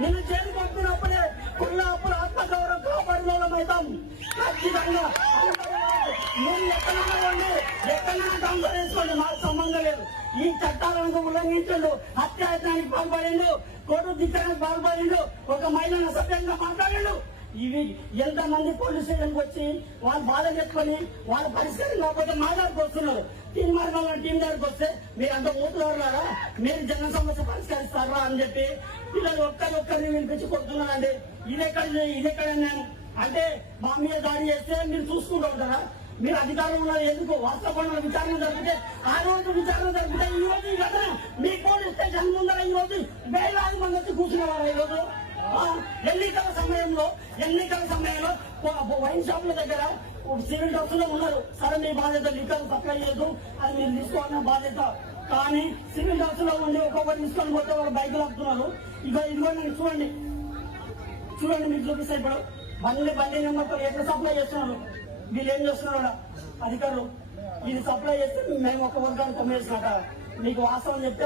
నిన్ను జైలు పంపినప్పుడే కుళ్ళ అప్పుల ఆత్మగౌరవం కాపాడుకోవడం ఖచ్చితంగా. ఎక్కడైనా మాకు సంబంధం లేదు. ఈ చట్టాలను ఉల్లంఘించండు హత్యాయత్నానికి పాల్పడి కోర్టు దిక్కడానికి పాల్పడి ఒక మహిళను సభ్యంగా మాట్లాడిండు. ఇవి ఎంతమంది పోలీస్ స్టేషన్కి వచ్చి వాళ్ళు బాధ చెప్పుకొని వాళ్ళ పరిష్కారం లేకపోతే మా దగ్గరకు వస్తున్నారు. టీం మార్గంలో టీం దగ్గరకు వస్తే మీరు అంత మూతులారా మీరు జన సమస్య పరిష్కరిస్తారా అని చెప్పి పిల్లలు ఒక్కరి ఒక్కరిని వినిపించి కొడుతున్నారండి. ఇదెక్కడ ఇదెక్కడ నేను అంటే మా మీద దాడి చేస్తే మీరు చూసుకుంటూ ఉంటారా? మీరు అధికారంలో ఉన్నారు ఎందుకు? వాస్తవంలో విచారణ జరిగితే ఆ రోజు విచారణ జరిగితే ఈ రోజు ఈ ఘటన మీ పోలీస్ స్టేషన్ ముందర ఈ రోజు వేలాది మంది వచ్చి సమయంలో ఎన్నికల సమయంలో వైన్ షాపుల దగ్గర సివిల్ డ్రగ్స్లో ఉన్నారు. సరే మీ బాధ్యత లిక్కర్ సప్లై చేయదు అది మీరు తీసుకోవాలన్న బాధ్యత. కానీ సివిల్ డ్రగ్స్లో ఉండి ఒక్కొక్కరు తీసుకొని పోతే వాళ్ళు బైక్ లాపుతున్నారు ఇక ఇదిగో నేను చూడండి. చూడండి మీకు చూపిస్తే ఇప్పుడు. బండి బండి నెంబర్ ఎట్లా సప్లై చేస్తున్నారు? వీళ్ళు ఏం చేస్తున్నారు అధికారులు. ఇది సప్లై చేస్తే మేము ఒక వర్గానికి తొమ్మిది మీకు వాస్తవం చెప్తే